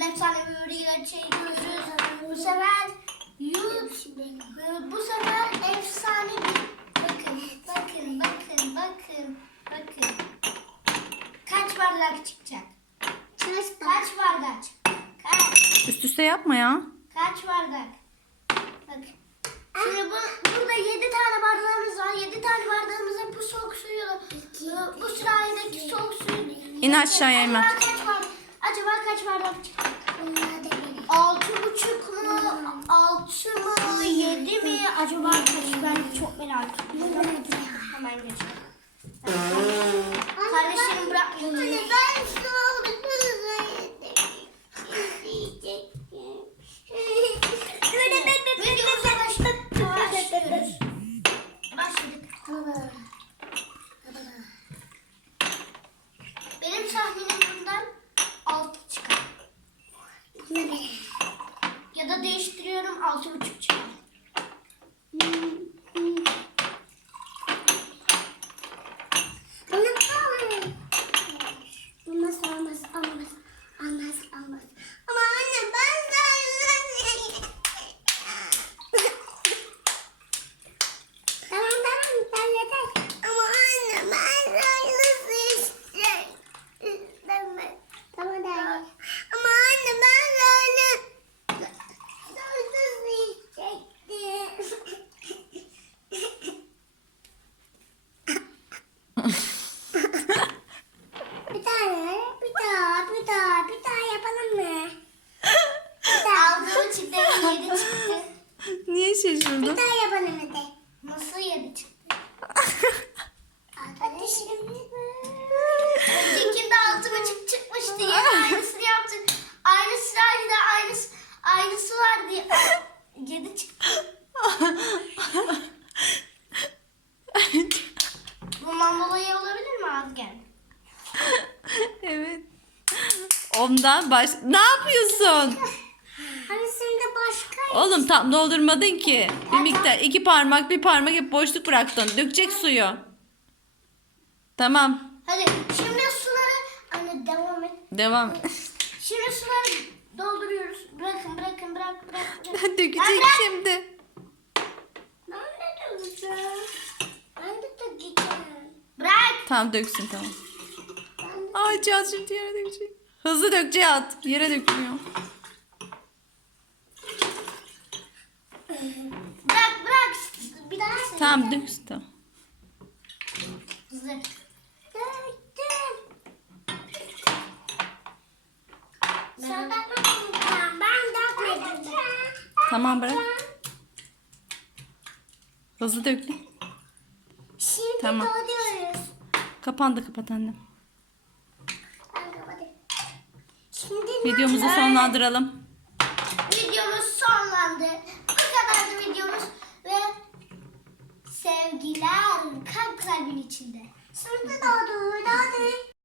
Bugün efsane bir video çekiyoruz. Bu sefer yut, bu sefer efsane bir bakın bakın bakın bakın bakın. Kaç bardak çıkacak? Kaç bardak? Kaç? Üst üste yapma ya. Kaç bardak? Bak. Şimdi bu, burada 7 tane bardağımız var. 7 tane bardağımıza bu soğuk suyu, bu sırayedeki soğuk suyu. İn aşağıya hemen. Kaç bardak? Çıkacak? Altı buçuk mu? Altı mı? Yedi mi? Acaba kaç? Ben çok merak ediyorum. Hemen geçelim. Değiştiriyorum 6,5 çıkar. Olmaz olmaz olmaz olmaz olmaz. Ama anne ben de Tamam tamam ben yeter. Ama anne ben de istemem. Tamam da Ama anne ben de Bir tane, bir daha, bir daha, bir daha yapalım mı? Bir daha, Aldığım çıktı 7 çıktı. Niye bir daha yapalım hadi. Nasıl 7 çıktı? Arkadaşım. Öncekinde 6,5 çıkmıştı. Yine aynısını yaptık. Aynı sırayla aynı, aynısı var diye 7 çıktı. Bundan dolayı olabilir mi az geldi? evet. Ondan baş... Ne yapıyorsun? Oğlum tam doldurmadın ki. Bir miktar iki parmak bir parmak hep boşluk bıraktın. Dökecek suyu. Tamam. Hadi şimdi suları anne devam et. Devam. Şimdi suları dolduruyoruz. Bırakın bırakın bırak bırak. bırak. Dökecek Bırak. şimdi. Ben de döveceğim. Ben de döveceğim. Bırak. Tamam döksün tamam. Ay Cihat şimdi yere dökecek. Hızlı dök Cihat. Yere dökülüyor. Bırak bırak. Bir daha sil. Tamam döksün tamam. Dökmedin. Ben dökmedim. Tamam bırak. Hızlı dök. Şimdi Tamam. dolduruyoruz. Kapandı kapat annem. Videomuzu sonlandıralım. Sevgiler kalp kalbin içinde. Şimdi doldur, doldur.